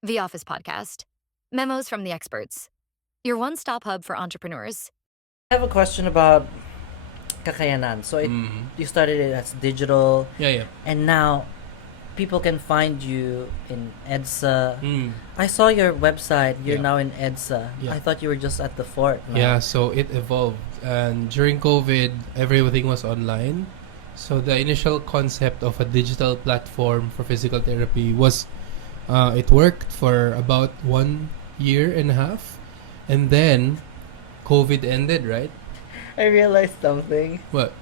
The Office Podcast. Memos from the experts. Your one-stop hub for entrepreneurs. I have a question about Kakayanan. So Mm. you started it as digital, Yeah. and now people can find you in EDSA. Mm. I saw your website. You're Yeah. now in EDSA. Yeah. I thought you were just at the fort. now. Yeah, so it evolved. And during COVID, everything was online. So the initial concept of a digital platform for physical therapy was, it worked for about 1.5 years. And then COVID ended, right? I realized something. What?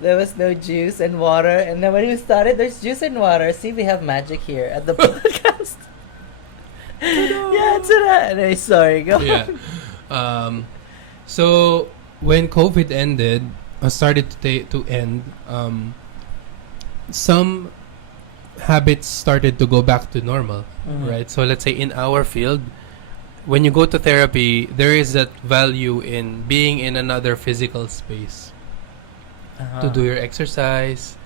There was no juice and water, and then when we started, there's juice and water. See, we have magic here at the podcast. Yeah, ta-da! Anyway, sorry, go. Yeah. So when COVID ended, started to end, some habits started to go back to normal, Mhm. right? So let's say in our field, when you go to therapy, there is that value in being in another physical space to do your exercise,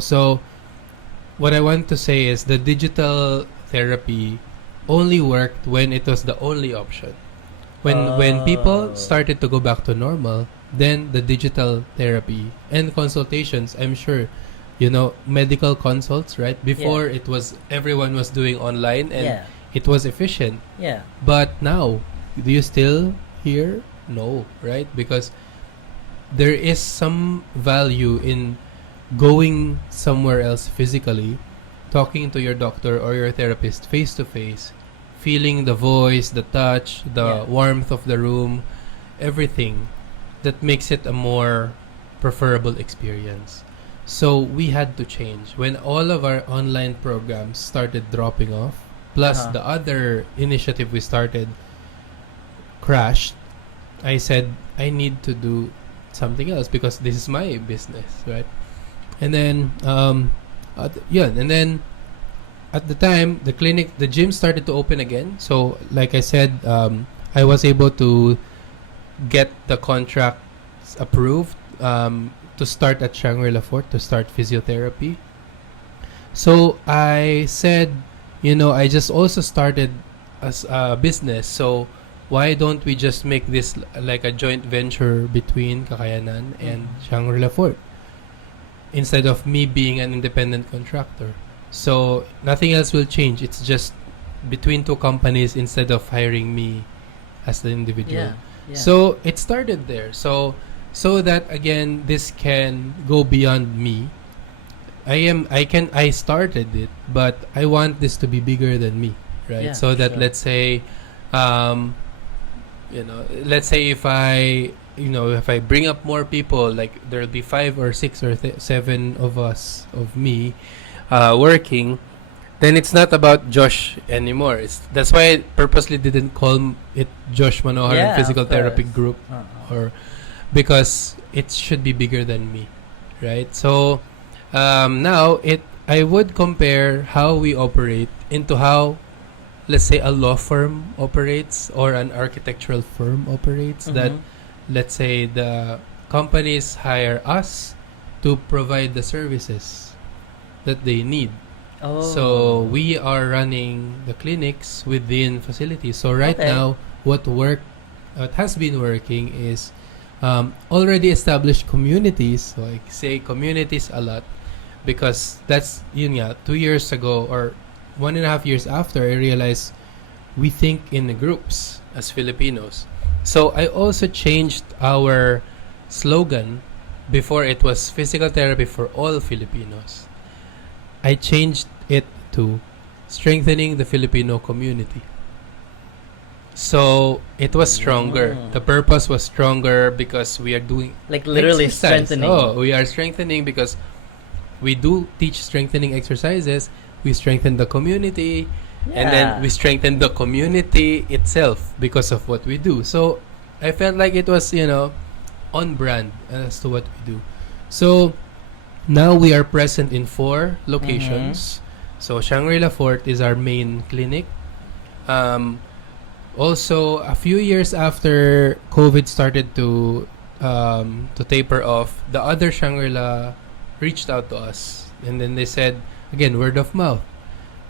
So what I want to say is the digital therapy only worked when it was the only option. When people started to go back to normal, then the digital therapy and consultations, I'm sure, medical consults, right? Before it was everyone was doing online and it was efficient. Yeah. But now, do you still hear? No, right? Because there is some value in going somewhere else physically, talking to your doctor or your therapist face to face, feeling the voice, the touch, the warmth of the room, everything that makes it a more preferable experience. So we had to change. When all of our online programs started dropping off, plus the other initiative we started crashed, I said, I need to do something else because this is my business, right? And then, and then at the time, the gym started to open again. So, like I said, I was able to get the contracts approved to start at Shangri-La Fort, to start physiotherapy. So, I said, I just also started as a business. So, why don't we just make this like a joint venture between Kakayanan and Shangri-La Fort instead of me being an independent contractor? So nothing else will change. It's just between two companies instead of hiring me as the individual. Yeah. So it started there. So that again, this can go beyond me. I started it, but I want this to be bigger than me, right? Yeah, so that sure. let's say, let's say if I bring up more people, like there'll be 5 or 6 or 7 of me working, then it's not about Josh anymore. That's why I purposely didn't call it Josh Manoharan Physical of Therapy course. Group, or because it should be bigger than me, right? So now I would compare how we operate into how, let's say, a law firm operates or an architectural firm operates. That, let's say, the companies hire us to provide the services that they need. So we are running the clinics within facilities. So right now, what has been working is already established communities. So I say communities a lot because that's 2 years ago or 1.5 years after, I realized we think in groups as Filipinos. So I also changed our slogan. Before, it was physical therapy for all Filipinos. I changed it to strengthening the Filipino community. So it was stronger. The purpose was stronger because we are doing like literally exercise. strengthening. We are strengthening because we do teach strengthening exercises. We strengthen the community, and then we strengthen the community itself because of what we do. So I felt like it was, on brand as to what we do. So now we are present in 4 locations. So Shangri-La Fort is our main clinic. Also, a few years after COVID started to taper off, the other Shangri-La reached out to us, and then they said, again, word of mouth,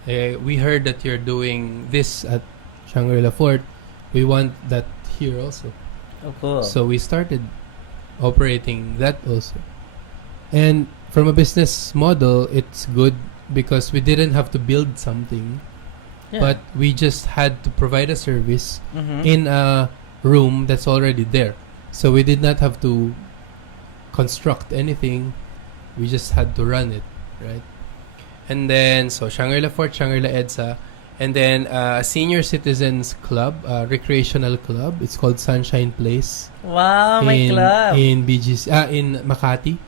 We heard that you're doing this at Shangri-La Fort. We want that here also. Oh, cool. So we started operating that also. And from a business model, it's good because we didn't have to build something, yeah. but we just had to provide a service Mhm. in a room that's already there. So we did not have to construct anything. We just had to run it, right? And then, so Shangri-La Fort, Shangri-La EDSA, and then a senior citizens club, recreational club. It's called Sunshine Place. Wow, my club. In BGC, in Makati.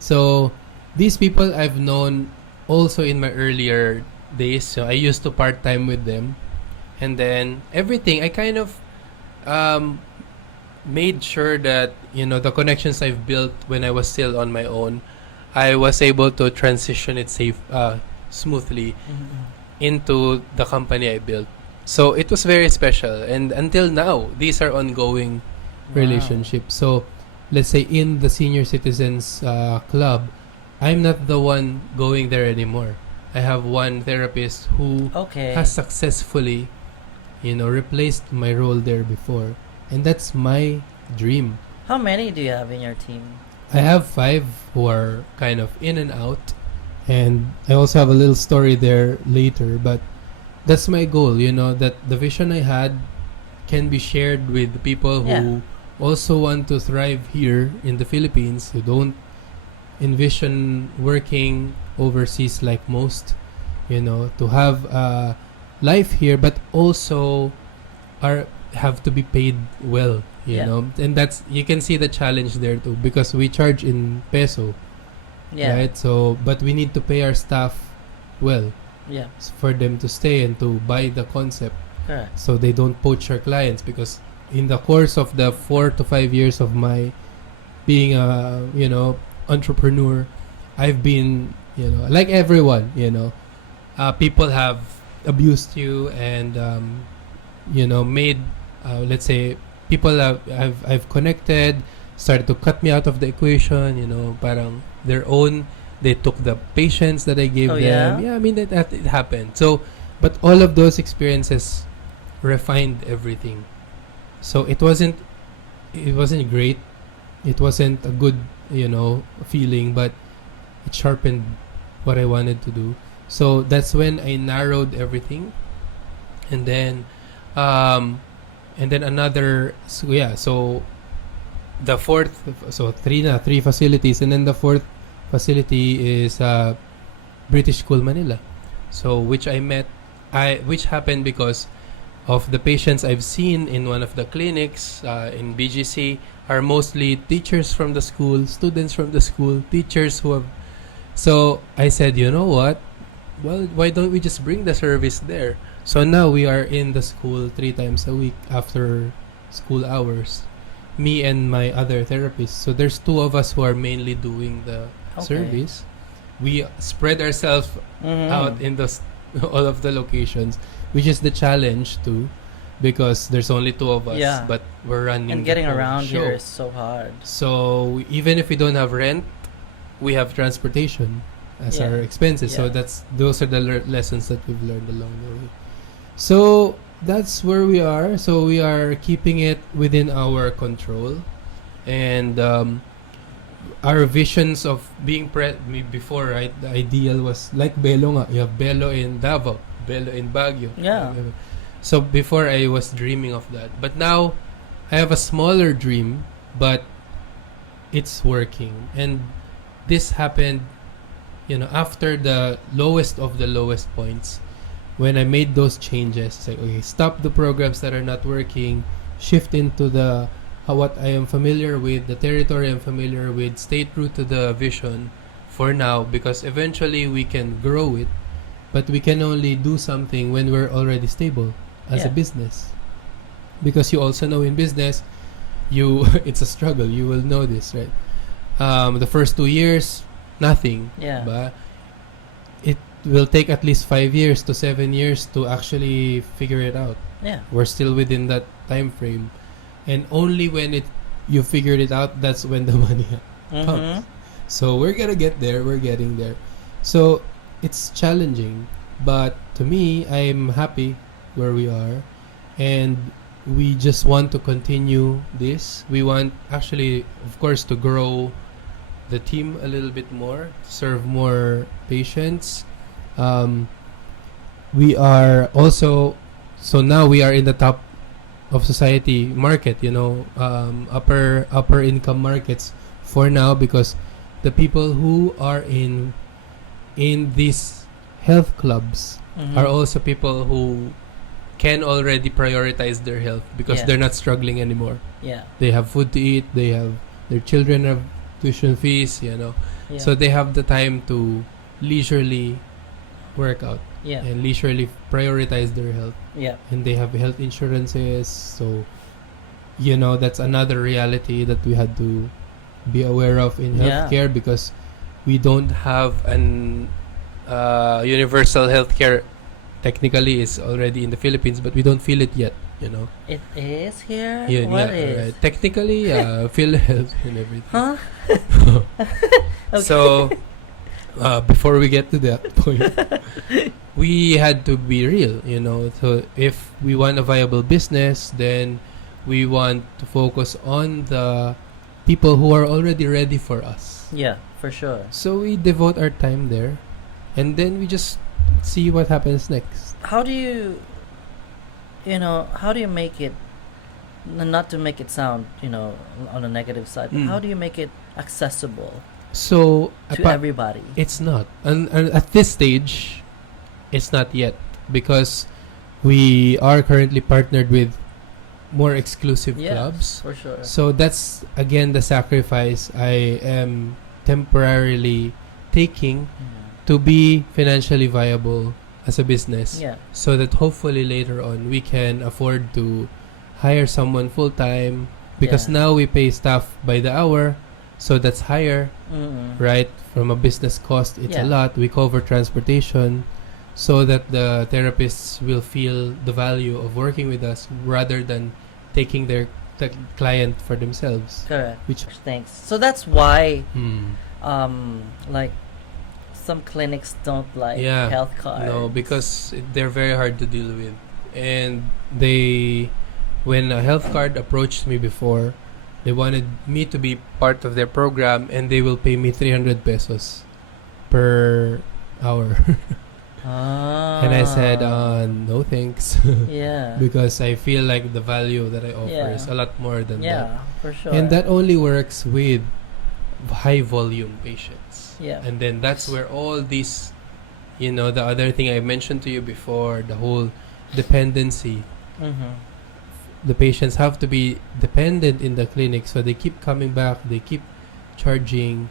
So these people I've known also in my earlier days. So I used to part-time with them. And then everything, I kind of made sure that, the connections I've built when I was still on my own, I was able to transition it smoothly into the company I built. So it was very special. And until now, these are ongoing relationships. So let's say in the senior citizens club, I'm not the one going there anymore. I have one therapist who has successfully, replaced my role there before. And that's my dream. How many do you have in your team? I have 5 who are kind of in and out. And I also have a little story there later. But that's my goal, that the vision I had can be shared with the people who also want to thrive here in the Philippines, who don't envision working overseas like most, to have a life here, but also have to be paid well, you know. And that's, you can see the challenge there too, because we charge in peso, right? So, but we need to pay our staff well, for them to stay and to buy the concept. Correct. So they don't poach our clients, because in the course of the 4 to 5 years of my being a entrepreneur, I've been like everyone, people have abused you and made let's say people I've connected started to cut me out of the equation, parang they took the patients that I gave them. I mean that it happened. So but all of those experiences refined everything. So it wasn't great. It wasn't a good, feeling, but it sharpened what I wanted to do. So that's when I narrowed everything. And then another, so the fourth, so three facilities, and then the fourth facility is British School Manila. So which happened because of the patients I've seen in one of the clinics in BGC are mostly teachers from the school, students from the school, teachers who have. So I said, you know what? Well, why don't we just bring the service there? So now we are in the school 3 times a week after school hours, me and my other therapists. So there's 2 of us who are mainly doing the service. We spread ourselves out in all of the locations, which is the challenge too, because there's only 2 of us, but we're running. And getting around show. here is so hard. So even if we don't have rent, we have transportation as our expenses. So those are the lessons that we've learned along the way. So that's where we are. So we are keeping it within our control, and our visions of being before, right? The ideal was like Belo nga. You have Belo in Davao, Belo in Baguio. Yeah. So before I was dreaming of that, but now I have a smaller dream, but it's working. And this happened, after the lowest of the lowest points. When I made those changes, it's like, okay, stop the programs that are not working, shift into what I am familiar with, the territory I'm familiar with, stay true to the vision for now, because eventually we can grow it, but we can only do something when we're already stable as a business. Because you also know in business, it's a struggle. You will know this, right? The first 2 years, nothing. Yeah. But it will take at least 5 years to 7 years to actually figure it out. Yeah. We're still within that time frame. And only when you figured it out, that's when the money comes. So we're gonna get there. We're getting there. So it's challenging, But to me, I'm happy where we are, and we just want to continue this. We want actually, of course, to grow the team a little bit more, to serve more patients. Um, we are also, so now we are in the top of society market, upper income markets for now, because the people who are in these health clubs are also people who can already prioritize their health because Yeah. they're not struggling anymore. Yeah. They have food to eat, they have their children have tuition fees, Yeah. so they have the time to leisurely work out yeah. and leisurely prioritize their health, Yeah. and they have health insurances. So that's another reality that we had to be aware of in Yeah. healthcare, because we don't have an universal healthcare. Technically it's already in the Philippines, but we don't feel it yet. It is here. Yeah, What yeah, is? right. Technically, PhilHealth and everything. Huh? Okay. So before we get to that point, we had to be real. So if we want a viable business, then we want to focus on the people who are already ready for us. Yeah, for sure. So we devote our time there, and then we just see what happens next. How do you make it, not to make it sound, on a negative side, but Mm. how do you make it accessible So to everybody? it's not, and at this stage, it's not yet, because we are currently partnered with more exclusive Yes, clubs. for sure. So that's again the sacrifice I am temporarily taking to be financially viable as a business, Yeah. so that hopefully later on we can afford to hire someone full time, because Yeah. now we pay staff by the hour, so that's higher, Mm-mm. right? From a business cost, it's a Yeah. lot. We cover transportation, so that the therapists will feel the value of working with us rather than taking their client for themselves. Correct. Which Thanks. So that's why, hmm, like, some clinics don't like Yeah. health cards. no, because they're very hard to deal with, and when a health card approached me before, they wanted me to be part of their program, and they will pay me 300 pesos per hour. And I said, no thanks. yeah. Because I feel like the value that I offer Yeah. is a lot more than that. Yeah, for sure. And that only works with high volume patients. Yeah. And then that's where all these, the other thing I mentioned to you before, the whole dependency. Mm-hmm. The patients have to be dependent in the clinic, so they keep coming back, they keep charging.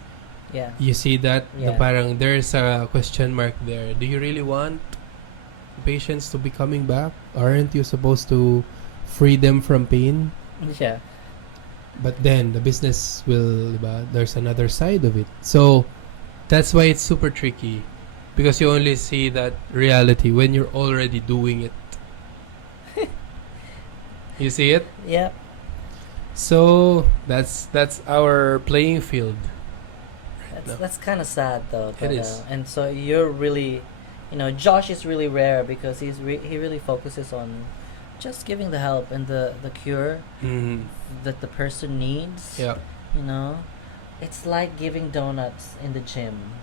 Yeah. You see that? Yeah. Parang there's a question mark there. Do you really want patients to be coming back? Aren't you supposed to free them from pain? Yeah. But then the business will, diba? There's another side of it. So that's why it's super tricky, because you only see that reality when you're already doing it. You see it? Yeah. So that's our playing field. That's kind of sad though. It is. And so you're really, Josh is really rare because he really focuses on just giving the help and the cure Mm-hmm. that the person needs. Yeah. It's like giving donuts in the gym.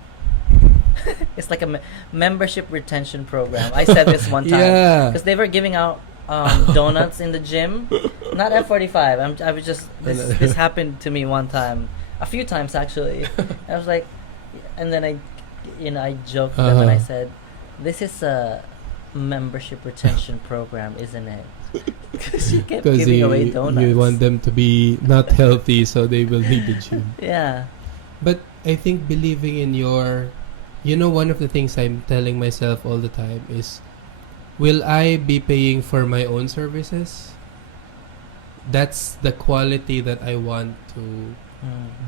It's like a membership retention program. I said this one time Yeah. because they were giving out donuts in the gym, not F45. I was just this happened to me one time, a few times actually. I was like, and then I joked them and I said, "This is a membership retention program, isn't it?" Because you kept Because giving away donuts. you want them to be not healthy, so they will need the gym. Yeah. But I think believing in one of the things I'm telling myself all the time is, will I be paying for my own services? That's the quality that I want to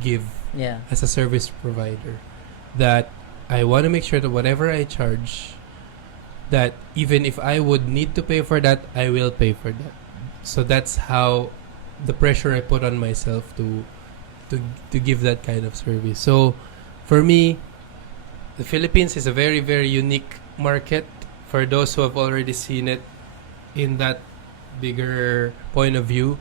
give Yeah. as a service provider. That I want to make sure that whatever I charge, that even if I would need to pay for that, I will pay for that. So that's how the pressure I put on myself to give that kind of service. So for me, the Philippines is a very, very unique market for those who have already seen it in that bigger point of view,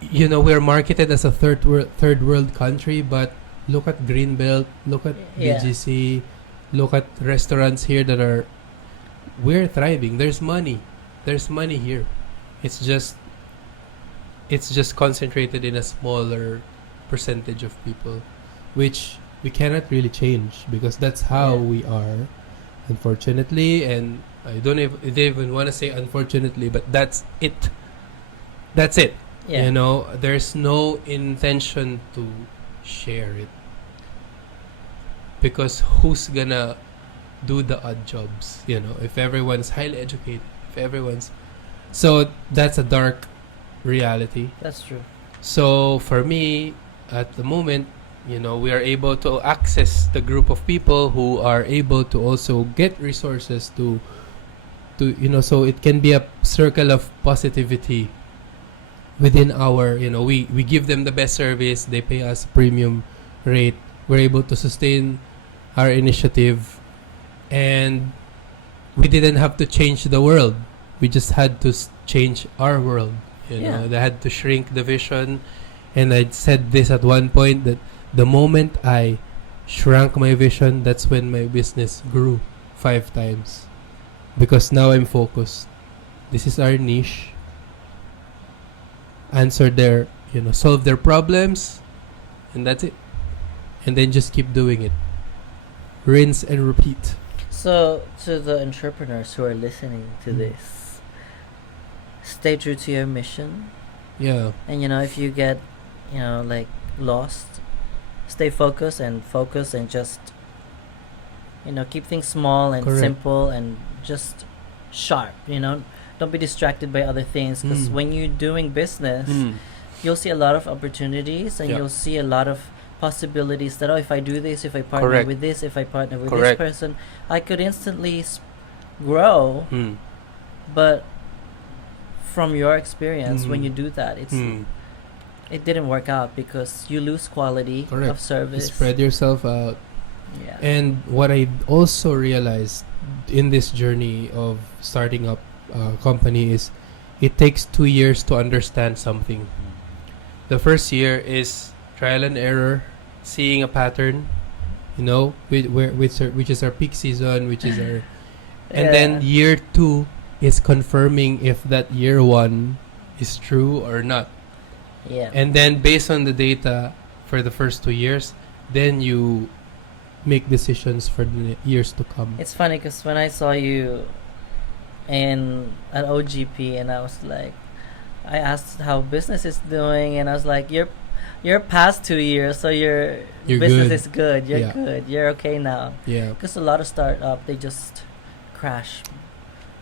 we're marketed as a third world country, but look at Greenbelt, look at Yeah. BGC, look at restaurants here we're thriving. There's money here. It's just concentrated in a smaller percentage of people, which we cannot really change because that's how Yeah. we are, unfortunately. And I don't even want to say unfortunately, but that's it. Yeah. There's no intention to share it because who's gonna do the odd jobs? If everyone's highly educated, so that's a dark reality. That's true. So for me, at the moment, we are able to access the group of people who are able to also get resources to so it can be a circle of positivity within our, we give them the best service, they pay us premium rate, we're able to sustain our initiative, and we didn't have to change the world. We just had to change our world. Yeah. They had to shrink the vision. And I said this at one point that the moment I shrank my vision, that's when my business grew 5 times. Because now I'm focused. This is our niche. Solve their problems, and that's it. And then just keep doing it. Rinse and repeat. So, to the entrepreneurs who are listening to this, stay true to your mission. Yeah. And if you get, lost, stay focused and just, keep things small and Correct. simple and just sharp. Don't be distracted by other things because when you're doing business, you'll see a lot of opportunities and Yeah. you'll see a lot of possibilities that if I do this, if I partner Correct. with this, if I partner with Correct. this person, I could instantly grow. But from your experience, when you do that, it didn't work out because you lose quality Correct. of service. Spread yourself out. Yeah. And what I also realized in this journey of starting up a company is it takes 2 years to understand something. The first year is trial and error, seeing a pattern, which is our peak season, which is our, and then year 2 is confirming if that year 1 is true or not. Yeah. And then based on the data for the first 2 years, then you make decisions for the years to come. It's funny because when I saw you in an OGP and I was like, I asked how business is doing and I was like, you're past 2 years, so your You're business good. is good. You're Yeah. good. You're okay now. Yeah. Because a lot of startup they just crash.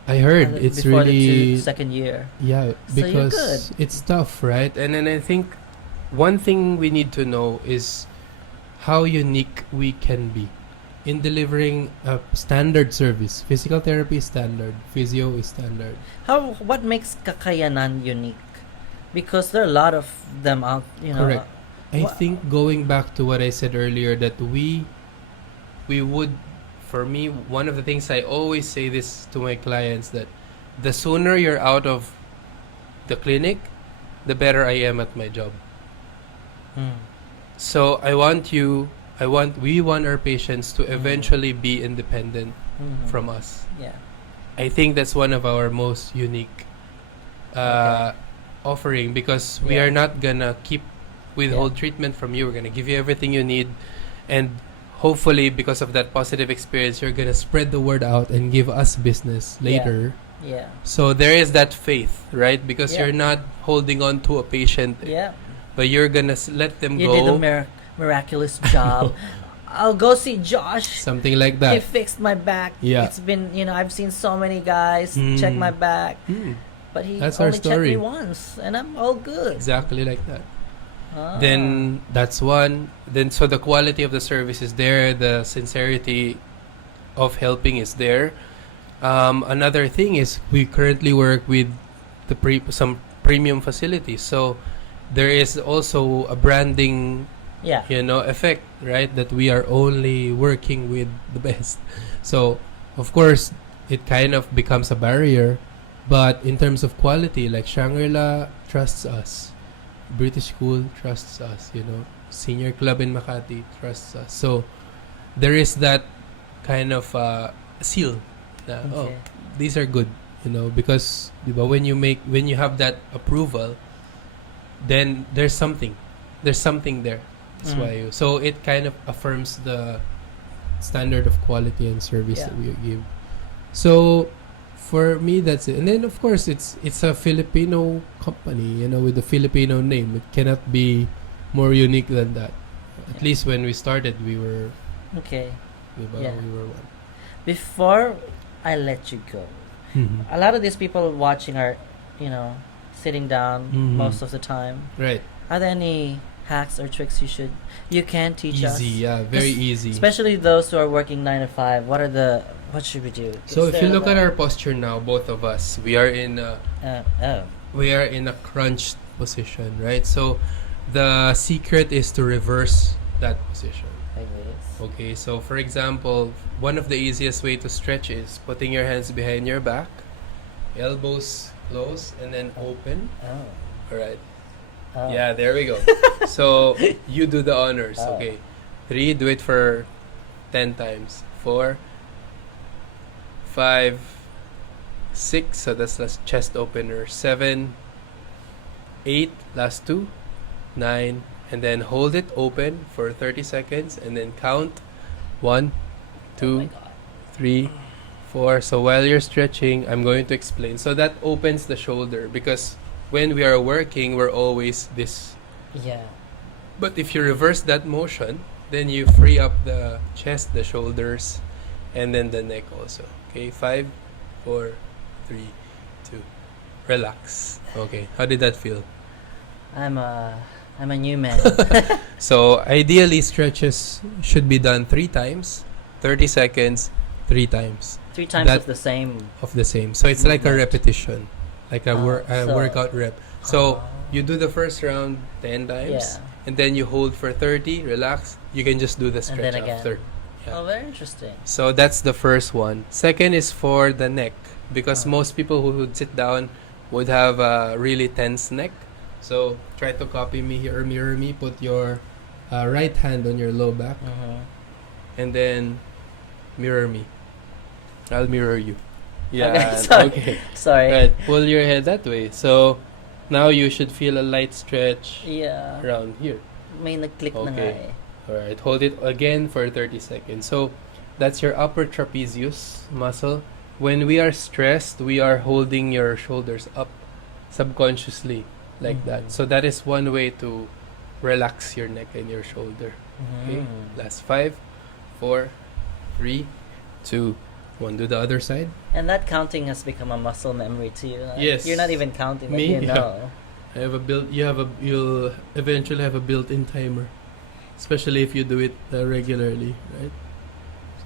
I heard it's before really the second year. yeah, So you're because good. it's tough, right? And then I think one thing we need to know is how unique we can be in delivering a standard service. Physical therapy is standard, physio is standard. What makes Kakayanan unique? Because there are a lot of them out, Correct. I Wha- think going back to what I said earlier, that we would, for me, one of the things I always say this to my clients, that the sooner you're out of the clinic, the better I am at my job. So we want our patients to eventually be independent from us. Yeah. I think that's one of our most unique offering, because we Yeah. are not gonna withhold treatment from you. We're gonna give you everything you need, and hopefully because of that positive experience, you're gonna spread the word out and give us business later. Yeah. So there is that faith, right? Because Yeah. you're not holding on to a patient, Yeah. but you're gonna let them You go. did a miraculous job. I'll go see Josh. Something like He that. fixed my back. Yeah. It's been, I've seen so many guys check my back, but he That's our only checked story. me once, and I'm all good. Exactly like that. Ah. Then that's one. Then so the quality of the service is there. The sincerity of helping is there. Another thing is we currently work with some premium facilities. So there is also a branding, yeah. effect, right? That we are only working with the best. So Of course, it kind of becomes a barrier, but in terms of quality, like Shangri-La trusts us, British School trusts us, Senior Club in Makati trusts us. So there is that kind of seal. Okay. These are good, because when you have that approval, then there's something there. That's why so it kind of affirms the standard of quality and service that we give. So for me, that's it. And then of course it's a Filipino company, with a Filipino name. It cannot be more unique than that. At least when we started, we were Okay. we were one. Before I let you go, a lot of these people watching are, sitting down most of the time. Right. Are there any hacks or tricks you can teach us? Easy, yeah, very easy. Especially those who are working 9 to 5. What should we do? So if you look at our posture now, both of us, we are in a crunched position, right? So the secret is to reverse that position. Like this. Okay, so for example, one of the easiest way to stretch is putting your hands behind your back, elbows close, and then open. Oh. All right. Oh. Yeah, there we go. So you do the honors. Oh. Okay. 3, do it for 10 times. 4, 5, 6, so that's last chest opener. 7, 8, last 2, 9, and then hold it open for 30 seconds and then count 1, 2, 3, 4. So while you're stretching, I'm going to explain. So that opens the shoulder because when we are working, we're always this. Yeah. But if you reverse that motion, then you free up the chest, the shoulders, and then the neck also. Okay, 5, 4, 3, 2. Relax. Okay, how did that feel? I'm a new man. So ideally, stretches should be done 3 times, 30 seconds, 3 times. 3 times That- of the same. Of the same. So it's like a movement. repetition, like a So- workout rep. So Oh. you do the first round 10 times, Yeah. and then you hold for 30, relax. You can just do the And stretch then again. after. Yeah. Oh, very interesting. So that's the first one. Second is for the neck, because Oh. most people who would sit down would have a really tense neck. So try to copy me here, mirror me. Put your right hand on your low back, and then mirror me. I'll mirror you. Yeah. sorry. Okay. Sorry. Right. Pull your head that way. So now you should feel a light stretch Yeah. around here. May nag-click na nga Okay. eh. Alright, hold it again for 30 seconds. So, that's your upper trapezius muscle. When we are stressed, we are holding your shoulders up subconsciously, like that. So, that is one way to relax your neck and your shoulder. Okay, last 5, 4, 3, 2, 1. Do the other side. And that counting has become a muscle memory to you. Like, Yes. You're not even counting, but Me? you Yeah. know. I have a you'll eventually have a built-in timer, especially if you do it regularly, right?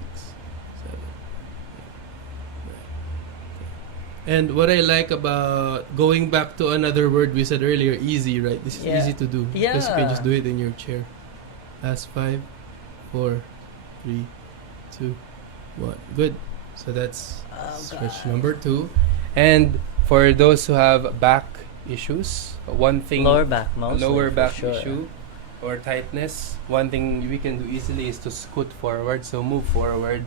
6, 7, 8, 9. And what I like about going back to another word we said earlier, easy, right? This is Yeah. easy to do because you can just Yeah. do it in your chair. Last 5, 4, 3, 2, 1. Good. So that's Oh, stretch God. number 2. And for those who have back issues, one thing Lower back mostly. lower for back sure. issue or tightness, one thing we can do easily is to scoot forward. So move forward,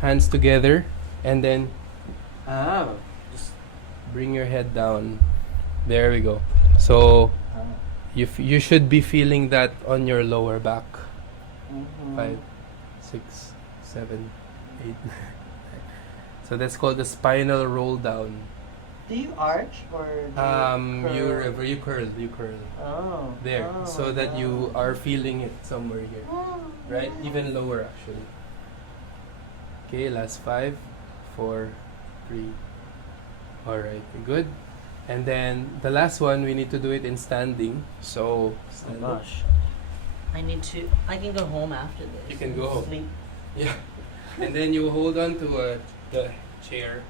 hands together, and then just bring your head down. There we go. So you should be feeling that on your lower back. 5, 6, 7, 8. So that's called the spinal roll down. Do you arch or You curl. Oh. There, Oh, so that you wow. are feeling it somewhere here, right? Even lower, actually. Okay, last 5, 4, 3. All right, good. And then the last one, we need to do it in standing. So, Oh stand up. gosh. I can go home after this. You can go home. Sleep. Yeah. And then you hold on to the chair,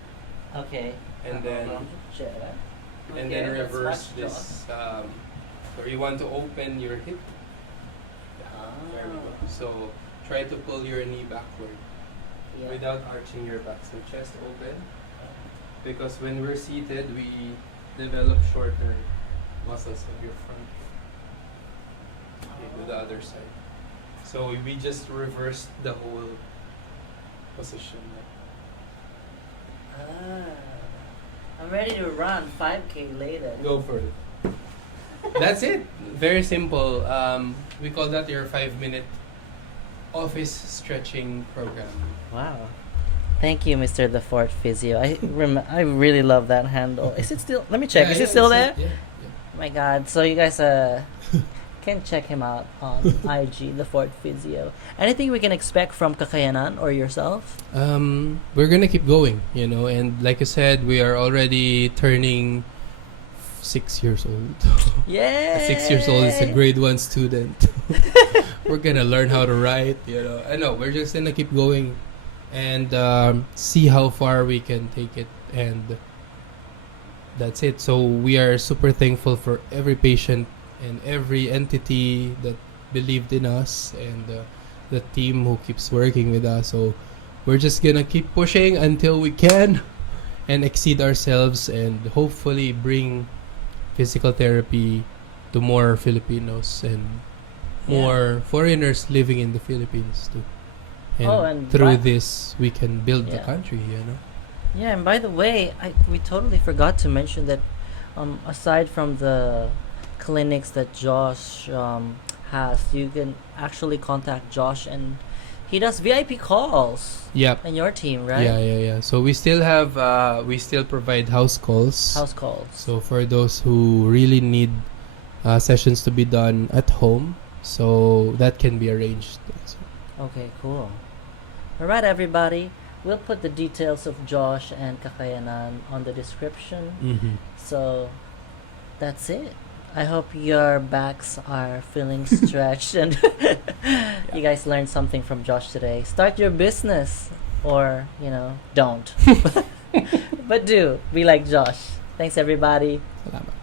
Okay. and then Chair. and Okay, then let's reverse watch this. Where you want to open your hip. There we go. So try to pull your knee backward. Yeah. without arching your back. So chest open. Because when we're seated, we develop shorter muscles of your front. Okay, to the other side. So we just reversed the whole position. I'm ready to run 5K later. Go for it. That's it. Very simple. We call that your 5-minute office stretching program. Wow. Thank you, Mr. The Fort Physio. I really love that handle. Is it still? Let me check. Is it still there? Yeah. Oh my God. So you guys can check him out on IG, The Fort Physio. Anything we can expect from Kakayanan or yourself? We're gonna keep going, and like you said, we are already turning 6 years old. Yeah. 6 years old is a grade 1 student. We're gonna learn how to write, I know, we're just gonna keep going and see how far we can take it, and that's it. So we are super thankful for every patient and every entity that believed in us, and the team who keeps working with us. So we're just gonna keep pushing until we can and exceed ourselves, and hopefully bring physical therapy to more Filipinos and more foreigners living in the Philippines too. And through this, we can build the country, Yeah, and by the way, we totally forgot to mention that aside from the clinics that Josh has, you can actually contact Josh, and he does VIP calls. Yep. And your team, right? Yeah. So we still have, we still provide house calls. House calls. So for those who really need sessions to be done at home, so that can be arranged. Okay, cool. Alright, everybody. We'll put the details of Josh and Kakayanan on the description. Mm-hmm. So that's it. I hope your backs are feeling stretched and you guys learned something from Josh today. Start your business, or don't. But do be like Josh. Thanks, everybody. Salamat.